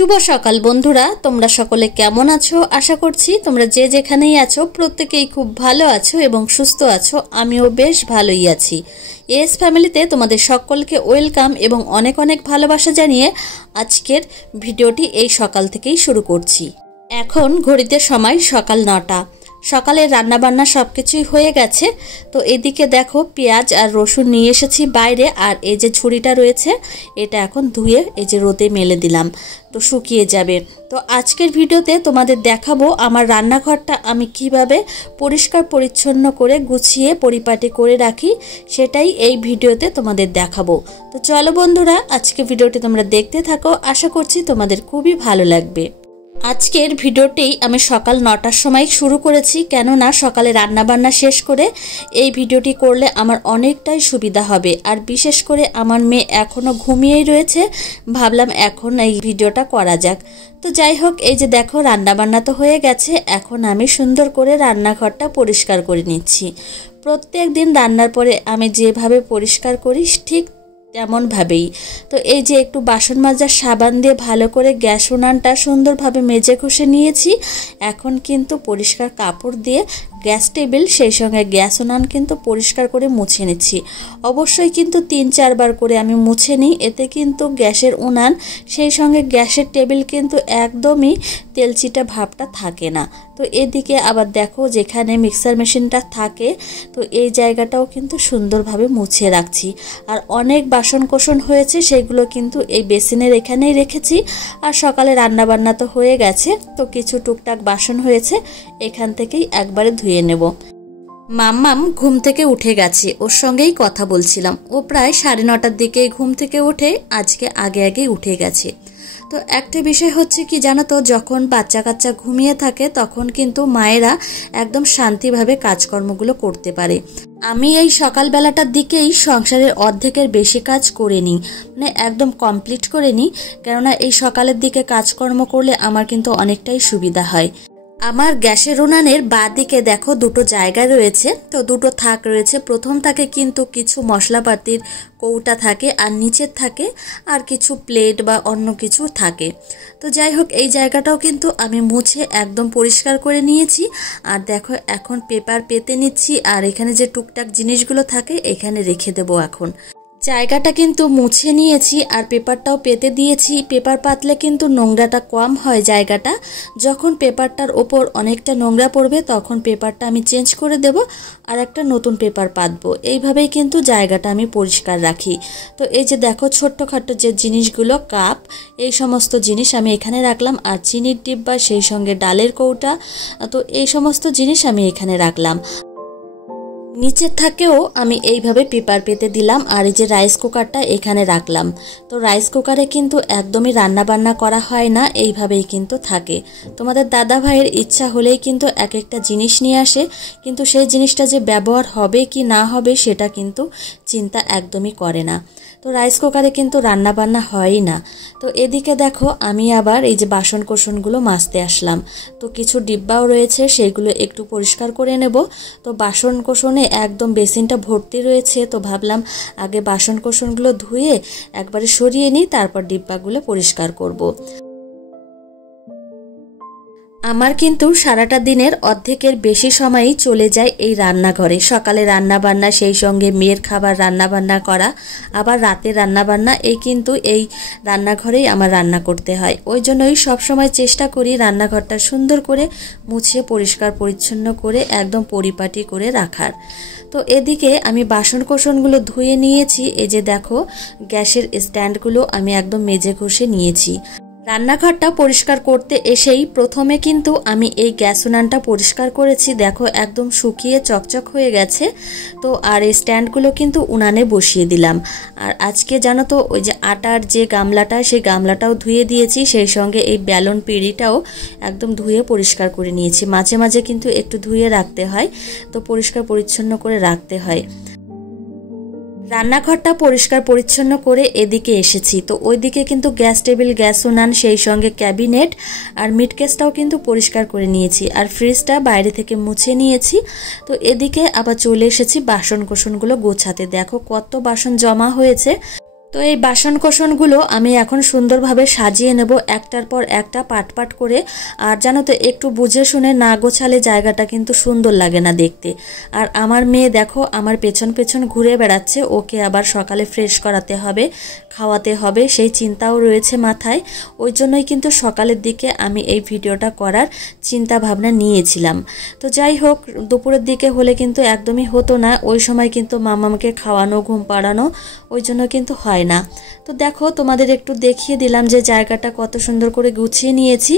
শুভ সকাল বন্ধুরা, তোমরা সকলে কেমন আছো? আশা করছি তোমরা যে যেখানেই আছো প্রত্যেকেই খুব ভালো আছো এবং সুস্থ আছো। আমিও বেশ ভালোই আছি। এস ফ্যামিলিতে তোমাদের সকলকে ওয়েলকাম এবং অনেক অনেক ভালোবাসা জানিয়ে আজকের ভিডিওটি এই সকাল থেকেই শুরু করছি। এখন ঘড়িতে সময় সকাল 9টা। সকালে রান্নাবান্না সব কিছুই হয়ে গেছে। তো এদিকে দেখো পেঁয়াজ আর রসুন নিয়ে এসেছি বাইরে, আর এই যে ঝুড়িটা রয়েছে এটা এখন ধুয়ে এই যে রোদে মেলে দিলাম, তো শুকিয়ে যাবে। তো আজকের ভিডিওতে তোমাদের দেখাবো আমার রান্নাঘরটা আমি কিভাবে পরিষ্কার পরিচ্ছন্ন করে গুছিয়ে পরিপাটি করে রাখি, সেটাই এই ভিডিওতে তোমাদের দেখাবো। তো চলো বন্ধুরা, আজকে ভিডিওটি তোমরা দেখতে থাকো, আশা করছি তোমাদের খুবই ভালো লাগবে। আজকের ভিডিওটি আমি সকাল 9টার সময় শুরু করেছি, কেননা সকালে রান্নাবান্না শেষ করে এই ভিডিওটি করলে আমার অনেকটাই সুবিধা হবে। আর বিশেষ করে আমার মেয়ে এখনও ঘুমিয়েই রয়েছে, ভাবলাম এখন এই ভিডিওটা করা যাক। তো যাই হোক, এই যে দেখো রান্নাবান্না তো হয়ে গেছে, এখন আমি সুন্দর করে রান্নাঘরটা পরিষ্কার করে নিচ্ছি। প্রত্যেক দিন রান্নার পরে আমি যেভাবে পরিষ্কার করি ঠিক তেমনভাবেই। তো এই যে একটু বাসন মাজার সাবান দিয়ে ভালো করে গ্যাস উনানটা সুন্দরভাবে মেজে ঘষে নিয়েছি। এখন কিন্তু পরিষ্কার কাপড় দিয়ে গ্যাস টেবিল সেই সঙ্গে গ্যাস উনান কিন্তু পরিষ্কার করে মুছে নিচ্ছি। অবশ্যই কিন্তু 3-4 বার করে আমি মুছে নিই, এতে কিন্তু গ্যাসের উনান সেই সঙ্গে গ্যাসের টেবিল কিন্তু একদমই তেলচিটা ভাবটা থাকে না। তো এদিকে আবার দেখো যেখানে মিক্সার মেশিনটা থাকে, তো এই জায়গাটাও কিন্তু সুন্দরভাবে মুছে রাখছি। আর অনেক বাসন কোসন হয়েছে, সেগুলো কিন্তু এই বেসিনের এখানেই রেখেছি। আর সকালে রান্নাবান্না তো হয়ে গেছে, তো কিছু টুকটাক বাসন হয়েছে, এখান থেকেই একবারে ধুয়ে নেব। মাম্মাম ঘুম থেকে উঠে গেছে, ওর সঙ্গেই কথা বলছিলাম। ও প্রায় 9:30টার দিকে ঘুম থেকে উঠে আজকে আগে উঠে গেছে। তো একটা বিষয় হচ্ছে কি জানো তো, যখন বাচ্চা কাচ্চা ঘুমিয়ে থাকে তখন কিন্তু মায়েরা একদম শান্তিভাবে কাজকর্মগুলো করতে পারে। আমি এই সকালবেলাটার দিকেই সংসারের অর্ধেকের বেশি কাজ করে নিই, মানে একদম কমপ্লিট করে নিই, কেননা এই সকালের দিকে কাজকর্ম করলে আমার কিন্তু অনেকটাই সুবিধা হয়। আমার গ্যাসের উনানের বাঁ দিকে দেখো দুটো জায়গা রয়েছে, তো দুটো থাক রয়েছে। প্রথম থাকে কিন্তু কিছু মশলাপাতির কৌটা থাকে, আর নিচের থাকে আর কিছু প্লেট বা অন্য কিছু থাকে। তো যাই হোক, এই জায়গাটাও কিন্তু আমি মুছে একদম পরিষ্কার করে নিয়েছি। আর দেখো এখন পেপার পেতে নিচ্ছি, আর এখানে যে টুকটাক জিনিসগুলো থাকে এখানে রেখে দেবো। এখন জায়গাটা কিন্তু মুছে নিয়েছি আর পেপারটাও পেতে দিয়েছি। পেপার পাতলে কিন্তু নোংরাটা কম হয় জায়গাটা। যখন পেপারটার ওপর অনেকটা নোংরা পড়বে তখন পেপারটা আমি চেঞ্জ করে দেব আর একটা নতুন পেপার পাতবো। এইভাবেই কিন্তু জায়গাটা আমি পরিষ্কার রাখি। তো এই যে দেখো ছোট্টখাটো যে জিনিসগুলো, কাপ, এই সমস্ত জিনিস আমি এখানে রাখলাম। আর চিনির ডিব্বা, সেই সঙ্গে ডালের কৌটা, তো এই সমস্ত জিনিস আমি এখানে রাখলাম। নিচের থাকেও আমি এইভাবে পেপার পেতে দিলাম। আর এই যে রাইস কুকারটা এখানে রাখলাম। তো রাইস কুকারে কিন্তু একদমই রান্না বান্না করা হয় না, এইভাবেই কিন্তু থাকে। তোমাদের দাদা ভাইয়ের ইচ্ছা হলেই কিন্তু এক একটা জিনিস নিয়ে আসে, কিন্তু সেই জিনিসটা যে ব্যবহার হবে কি না হবে সেটা কিন্তু চিন্তা একদমই করে না। তো রাইস কুকারে কিন্তু রান্না বান্না হয়ই না। তো এদিকে দেখো আমি আবার এই যে বাসন কোসনগুলো মাজতে আসলাম। তো কিছু ডিব্বাও রয়েছে, সেইগুলো একটু পরিষ্কার করে নেব। তো বাসন কোসনে একদম বেসিনটা ভর্তি রয়েছে, তো ভাবলাম আগে বাসন কোসনগুলো ধুয়ে একবারে সরিয়ে নিই, তারপর ডিব্বাগুলো পরিষ্কার করব। আমার কিন্তু সারাটা দিনের অর্ধেকের বেশি সময়ই চলে যায় এই রান্নাঘরে। সকালে রান্নাবান্না, সেই সঙ্গে মেয়ের খাবার রান্নাবান্না করা, আবার রাতে রান্নাবান্না, এই কিন্তু এই রান্নাঘরেই আমার রান্না করতে হয়। ওই জন্যই সবসময় চেষ্টা করি রান্নাঘরটা সুন্দর করে মুছে পরিষ্কার পরিচ্ছন্ন করে একদম পরিপাটি করে রাখার। তো এদিকে আমি বাসন কোসনগুলো ধুয়ে নিয়েছি। এই যে দেখো গ্যাসের স্ট্যান্ডগুলো আমি একদম মেজে ঘষে নিয়েছি। রান্নাঘরটা পরিষ্কার করতে এসেই প্রথমে কিন্তু আমি এই গ্যাস উনানটা পরিষ্কার করেছি। দেখো একদম শুকিয়ে চকচক হয়ে গেছে। তো আর এই স্ট্যান্ডগুলো কিন্তু উনানে বসিয়ে দিলাম। আর আজকে জানো তো ওই যে আটার যে গামলাটা, সেই গামলাটাও ধুয়ে দিয়েছি, সেই সঙ্গে এই ব্যালন পিঁড়িটাও একদম ধুয়ে পরিষ্কার করে নিয়েছি। মাঝে মাঝে কিন্তু একটু ধুয়ে রাখতে হয়, তো পরিষ্কার পরিচ্ছন্ন করে রাখতে হয়। রান্নাঘরটা পরিষ্কার পরিচ্ছন্ন করে এদিকে এসেছি। তো ওইদিকে কিন্তু গ্যাস টেবিল, গ্যাস উনান, সেই সঙ্গে ক্যাবিনেট আর মিটকেসটাও কিন্তু পরিষ্কার করে নিয়েছি। আর ফ্রিজটা বাইরে থেকে মুছে নিয়েছি। তো এদিকে আবার চলে এসেছি বাসন কোসনগুলো গোছাতে। দেখো কত বাসন জমা হয়েছে। তো এই বাসন কোসনগুলো আমি এখন সুন্দরভাবে সাজিয়ে নেব একটার পর একটা পাট পাট করে। আর জানো তো একটু বুঝে শুনে না গোছালে জায়গাটা কিন্তু সুন্দর লাগে না দেখতে। আর আমার মেয়ে দেখো আমার পেছন পেছন ঘুরে বেড়াচ্ছে, ওকে আবার সকালে ফ্রেশ করাতে হবে, খাওয়াতে হবে, সেই চিন্তাও রয়েছে মাথায়। ওই জন্যই কিন্তু সকালের দিকে আমি এই ভিডিওটা করার চিন্তা ভাবনা নিয়েছিলাম। তো যাই হোক, দুপুরের দিকে হলে কিন্তু একদমই হতো না, ওই সময় কিন্তু মামাকে খাওয়ানো ঘুম পাড়ানো ওই জন্য কিন্তু হয় না। তো দেখো তোমাদের একটু দেখিয়ে দিলাম যে জায়গাটা কত সুন্দর করে গুছিয়ে নিয়েছি।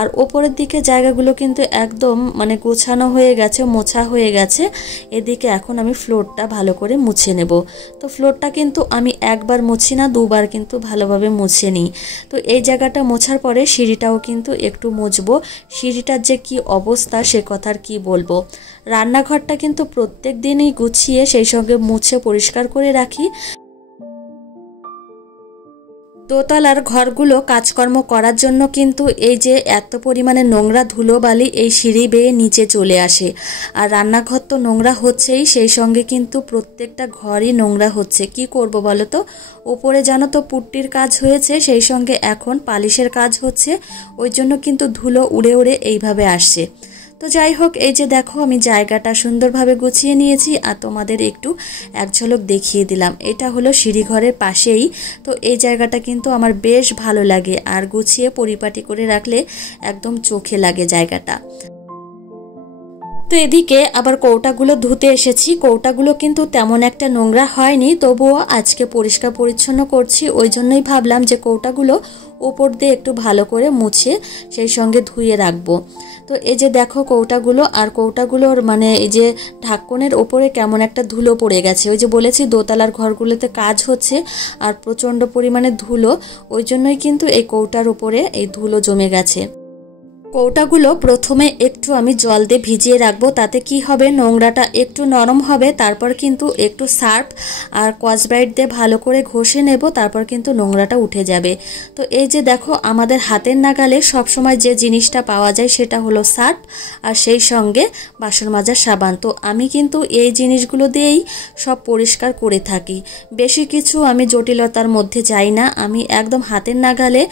আর ওপরের দিকে জায়গাগুলো কিন্তু একদম মানে গোছানো হয়ে গেছে, মোছা হয়ে গেছে। এদিকে এখন আমি ফ্লোরটা ভালো করে মুছে নেব। তো ফ্লোরটা কিন্তু আমি একবার মুছি না, দুবার কিন্তু ভালোভাবে মুছে নিই। তো এই জায়গাটা মোছার পরে সিঁড়িটাও কিন্তু একটু মুছবো। সিঁড়িটার যে কি অবস্থা সে কথার কি বলবো। রান্নাঘরটা কিন্তু প্রত্যেক দিনই গুছিয়ে সেই সঙ্গে মুছে পরিষ্কার করে রাখি। দোতলার ঘরগুলো কাজকর্ম করার জন্য কিন্তু এই যে এত পরিমাণে নোংরা ধুলোবালি এই সিঁড়ি বেয়ে নিচে চলে আসে। আর রান্নাঘর তো নোংরা হচ্ছেই, সেই সঙ্গে কিন্তু প্রত্যেকটা ঘরই নোংরা হচ্ছে। কি করব বলো তো, ওপরে জানো তো পুট্টির কাজ হয়েছে, সেই সঙ্গে এখন পালিশের কাজ হচ্ছে, ওই জন্য কিন্তু ধুলো উড়ে উড়ে এইভাবে আসছে। তো যাই হোক, এই যে দেখো আমি জায়গাটা সুন্দরভাবে গুছিয়ে নিয়েছি আর তোমাদের একটু এক ঝলক দেখিয়ে দিলাম। এটা হলো সিঁড়িঘরের পাশেই। তো এই জায়গাটা কিন্তু আমার বেশ ভালো লাগে, আর গুছিয়ে পরিপাটি করে রাখলে একদম চোখে লাগে জায়গাটা। তো এদিকে আবার কৌটাগুলো ধুতে এসেছি। কৌটাগুলো কিন্তু তেমন একটা নোংরা হয়নি, তবুও আজকে পরিষ্কার পরিচ্ছন্ন করছি। ওই জন্যই ভাবলাম যে কৌটাগুলো ওপর দিয়ে একটু ভালো করে মুছে সেই সঙ্গে ধুয়ে রাখবো। তো এই যে দেখো কৌটাগুলো, আর কৌটাগুলোর মানে এই যে ঢাকনের ওপরে কেমন একটা ধুলো পড়ে গেছে। ওই যে বলেছি দোতলার ঘরগুলোতে কাজ হচ্ছে আর প্রচণ্ড পরিমাণে ধুলো, ওই জন্যই কিন্তু এই কৌটার উপরে এই ধুলো জমে গেছে। কৌটাগুলো প্রথমে একটু আমি জল দিয়ে ভিজিয়ে রাখবো, তাতে কি হবে নোংরাটা একটু নরম হবে। তারপর কিন্তু একটু সার্ফ আর স্কচব্রাইট দিয়ে ভালো করে ঘষে নেব, তারপর কিন্তু নোংরাটা উঠে যাবে। তো এই যে দেখো আমাদের হাতের নাগালে সবসময় যে জিনিসটা পাওয়া যায় সেটা হলো সার্ফ আর সেই সঙ্গে বাসন মাজার সাবান। তো আমি কিন্তু এই জিনিসগুলো দিয়েই সব পরিষ্কার করে থাকি, বেশি কিছু আমি জটিলতার মধ্যে যাই না। আমি একদম হাতের নাগালে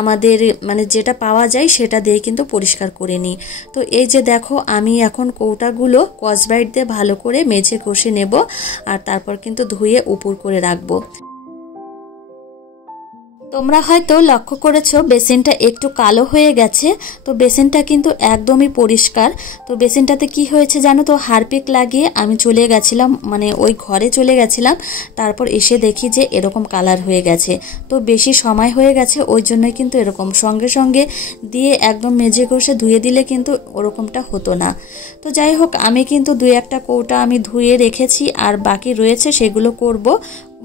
আমাদের মানে যেটা পাওয়া যায় সেটা দিয়ে কিন্তু পরিষ্কার করে নিই। তো এই যে দেখো আমি এখন কৌটাগুলো স্কচব্রাইট দিয়ে ভালো করে মেজে ঘষে নেব, আর তারপর কিন্তু ধুয়ে উপর করে রাখবো। তোমরা হয়তো লক্ষ্য করেছো বেসিনটা একটু কালো হয়ে গেছে। তো বেসিনটা কিন্তু একদমই পরিষ্কার। তো বেসিনটাতে কি হয়েছে জানো তো, হারপিক লাগিয়ে আমি চলে গেছিলাম, মানে ওই ঘরে চলে গেছিলাম, তারপর এসে দেখি যে এরকম কালার হয়ে গেছে। তো বেশি সময় হয়ে গেছে, ওই জন্যই কিন্তু এরকম সঙ্গে সঙ্গে দিয়ে একদম মেজে ঘষে ধুয়ে দিলে কিন্তু ওরকমটা হতো না। তো যাই হোক, আমি কিন্তু দুই একটা কৌটা আমি ধুয়ে রেখেছি, আর বাকি রয়েছে সেগুলো করব,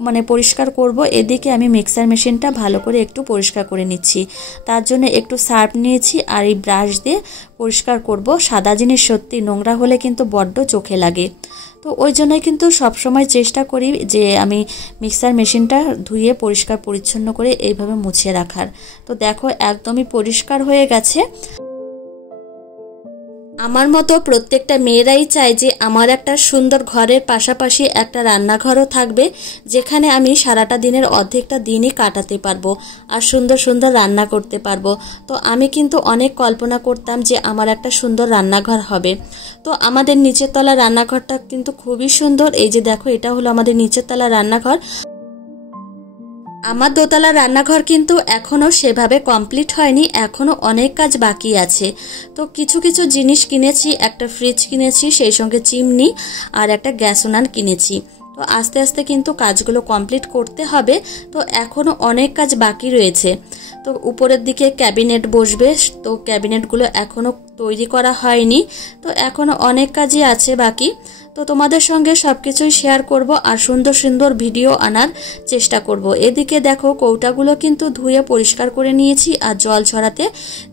মানে পরিষ্কার করব। এদিকে আমি মিক্সার মেশিনটা ভালো করে একটু পরিষ্কার করে নিচ্ছি। তার জন্য একটু সার্ফ নিয়েছি আর এই ব্রাশ দিয়ে পরিষ্কার করব। সাদা জিনিস সত্যি নোংরা হলে কিন্তু বড্ড চোখে লাগে। তো ওই জন্যই কিন্তু সবসময় চেষ্টা করি যে আমি মিক্সার মেশিনটা ধুয়ে পরিষ্কার পরিচ্ছন্ন করে এইভাবে মুছে রাখার। তো দেখো একদমই পরিষ্কার হয়ে গেছে। আমার মতো প্রত্যেকটা মেয়েরাই চায় যে আমার একটা সুন্দর ঘরের পাশাপাশি একটা রান্নাঘরও থাকবে, যেখানে আমি সারাটা দিনের অর্ধেকটা দিনই কাটাতে পারবো আর সুন্দর সুন্দর রান্না করতে পারবো। তো আমি কিন্তু অনেক কল্পনা করতাম যে আমার একটা সুন্দর রান্নাঘর হবে। তো আমাদের নিচের তলা রান্নাঘরটা কিন্তু খুবই সুন্দর। এই যে দেখো এটা হলো আমাদের নিচের তলা রান্নাঘর। আমার দোতলা রান্নাঘর কিন্তু এখনও সেভাবে কমপ্লিট হয়নি, এখনও অনেক কাজ বাকি আছে। তো কিছু কিছু জিনিস কিনেছি, একটা ফ্রিজ কিনেছি, সেই সঙ্গে চিমনি আর একটা গ্যাস উনান কিনেছি। তো আস্তে আস্তে কিন্তু কাজগুলো কমপ্লিট করতে হবে। তো এখনও অনেক কাজ বাকি রয়েছে। তো উপরের দিকে ক্যাবিনেট বসবে, তো ক্যাবিনেটগুলো এখনও তৈরি করা হয়নি। তো এখনও অনেক কাজই আছে বাকি। তো তোমাদের সঙ্গে সব কিছুই শেয়ার করব আর সুন্দর সুন্দর ভিডিও আনার চেষ্টা করব। এদিকে দেখো কৌটাগুলো কিন্তু ধুয়ে পরিষ্কার করে নিয়েছি আর জল ছড়াতে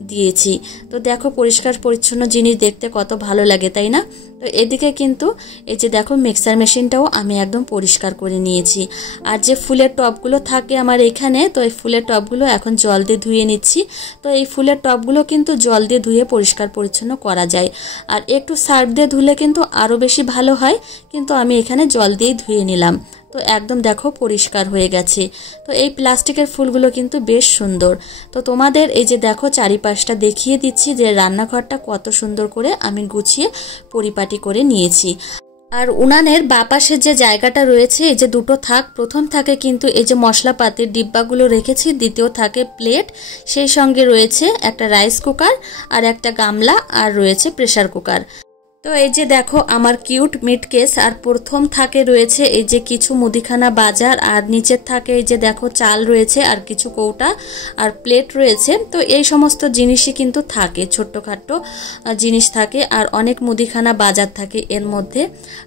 দিয়েছি। তো দেখো পরিষ্কার পরিচ্ছন্ন জিনিস দেখতে কত ভালো লাগে, তাই না? তো এদিকে কিন্তু এই যে দেখো মিক্সার মেশিনটাও আমি একদম পরিষ্কার করে নিয়েছি। আর যে ফুলের টবগুলো থাকে আমার এখানে, তো এই ফুলের টবগুলো এখন জল দিয়ে ধুয়ে নিচ্ছি। তো এই ফুলের টবগুলো কিন্তু জল দিয়ে ধুয়ে পরিষ্কার পরিচ্ছন্ন করা যায়, আর একটু সার্ফ দিয়ে ধুলে কিন্তু আরও বেশি ভালো হয়, কিন্তু আমি এখানে জল দিয়ে ধুয়ে নিলাম। তো একদম দেখো পরিষ্কার হয়ে গেছে। তো এই প্লাস্টিকের ফুলগুলো কিন্তু বেশ সুন্দর। তো তোমাদের এই যে দেখো চারিপাশটা দেখিয়ে দিচ্ছি যে রান্নাঘরটা কত সুন্দর করে আমি গুছিয়ে পরিপাটি করে নিয়েছি। আর উনানের বাপাশের যে জায়গাটা রয়েছে, এই যে দুটো থাক, প্রথম থাকে কিন্তু এই যে মশলাপাতির ডিব্বাগুলো রেখেছি, দ্বিতীয় থাকে প্লেট, সেই সঙ্গে রয়েছে একটা রাইস কুকার আর একটা গামলা, আর রয়েছে প্রেসার কুকার। তো এই যে দেখো আমার কিউট মিট কেস, আর প্রথম থাকে রয়েছে এই যে কিছু মুদিখানা বাজার, আর নিচের থাকে এই যে দেখো চাল রয়েছে আর কিছু কৌটা আর প্লেট রয়েছে। তো এই সমস্ত জিনিসই কিন্তু থাকে, ছোট্টখাট্ট জিনিস থাকে, আর অনেক মুদিখানা বাজার থাকে এর মধ্যে।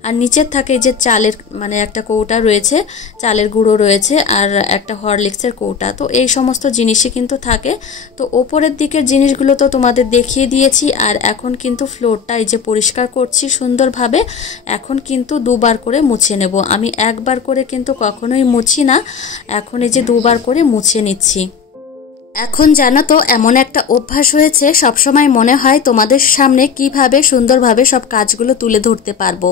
আর নিচের থাকে এই যে চালের মানে একটা কৌটা রয়েছে, চালের গুঁড়ো রয়েছে, আর একটা হরলিক্সের কৌটা। তো এই সমস্ত জিনিসই কিন্তু থাকে। তো ওপরের দিকের জিনিসগুলো তো তোমাদের দেখিয়ে দিয়েছি। আর এখন কিন্তু ফ্লোরটা এই যে পরিষ্কার করছি সুন্দরভাবে। এখন কিন্তু দুবার করে মুছে নেব, আমি একবার করে কিন্তু কখনোই মুছি না, এখন এই যে দুবার করে মুছে নিচ্ছি। এখন জানো তো এমন একটা অভ্যাস হয়েছে, সবসময় মনে হয় তোমাদের সামনে কিভাবে সুন্দরভাবে সব কাজগুলো তুলে ধরতে পারবো।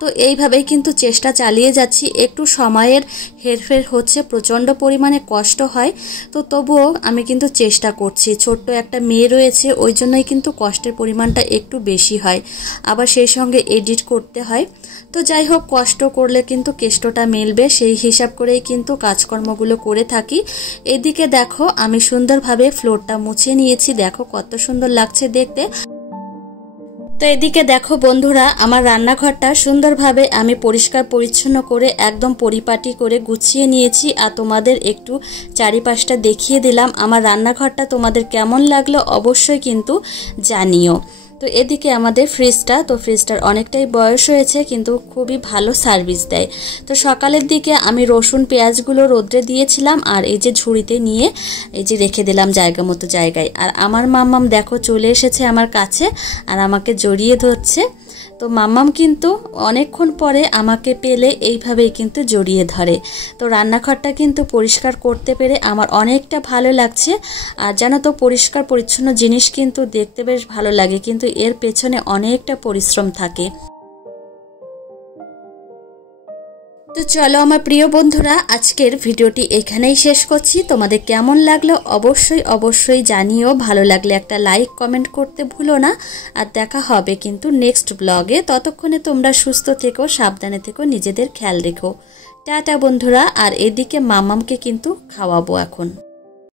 তো এইভাবেই কিন্তু চেষ্টা চালিয়ে যাচ্ছি। একটু সময়ের হেরফের হচ্ছে, প্রচণ্ড পরিমাণে কষ্ট হয়, তো তবুও আমি কিন্তু চেষ্টা করছি। ছোট্ট একটা মেয়ে রয়েছে, ওই জন্যই কিন্তু কষ্টের পরিমাণটা একটু বেশি হয়, আবার সেই সঙ্গে এডিট করতে হয়। তো যাই হোক, কষ্ট করলে কিন্তু কেষ্টটা মিলবে, সেই হিসাব করেই কিন্তু কাজকর্মগুলো করে থাকি। এদিকে দেখো আমি সুন্দরভাবে ফ্লোরটা মুছে নিয়েছি, দেখো কত সুন্দর লাগছে দেখতে। তো এদিকে দেখো বন্ধুরা, আমার রান্নাঘরটা সুন্দরভাবে আমি পরিষ্কার পরিচ্ছন্ন করে একদম পরিপাটি করে গুছিয়ে নিয়েছি, আর তোমাদের একটু চারিপাশটা দেখিয়ে দিলাম। আমার রান্নাঘরটা তোমাদের কেমন লাগলো অবশ্যই কিন্তু জানিও। তো এদিকে আমাদের ফ্রিজটা, তো ফ্রিজটার অনেকটাই বয়স হয়েছে কিন্তু খুবই ভালো সার্ভিস দেয়। তো সকালের দিকে আমি রসুন পেঁয়াজগুলো রোদ্রে দিয়েছিলাম, আর এই যে ঝুড়িতে নিয়ে এই যে রেখে দিলাম জায়গা মতো জায়গায়। আর আমার মাম্মাম দেখো চলে এসেছে আমার কাছে আর আমাকে জড়িয়ে ধরছে। তো মাম্মাম কিন্তু অনেকক্ষণ পরে আমাকে পেলে এইভাবেই কিন্তু জড়িয়ে ধরে। তো রান্নাঘরটা কিন্তু পরিষ্কার করতে পেরে আমার অনেকটা ভালো লাগছে। আর জানো তো পরিষ্কার পরিচ্ছন্ন জিনিস কিন্তু দেখতে বেশ ভালো লাগে, কিন্তু এর পেছনে অনেকটা পরিশ্রম থাকে। তো চলো আমার প্রিয় বন্ধুরা, আজকের ভিডিওটি এখানেই শেষ করছি। তোমাদের কেমন লাগলো অবশ্যই জানিও। ভালো লাগলে একটা লাইক কমেন্ট করতে ভুলো না। আর দেখা হবে কিন্তু নেক্সট ব্লগে। ততক্ষণে তোমরা সুস্থ থেকো, সাবধানে থেকো, নিজেদের খেয়াল রেখো। টাটা বন্ধুরা। আর এদিকে মামামকে কিন্তু খাওয়াবো এখন।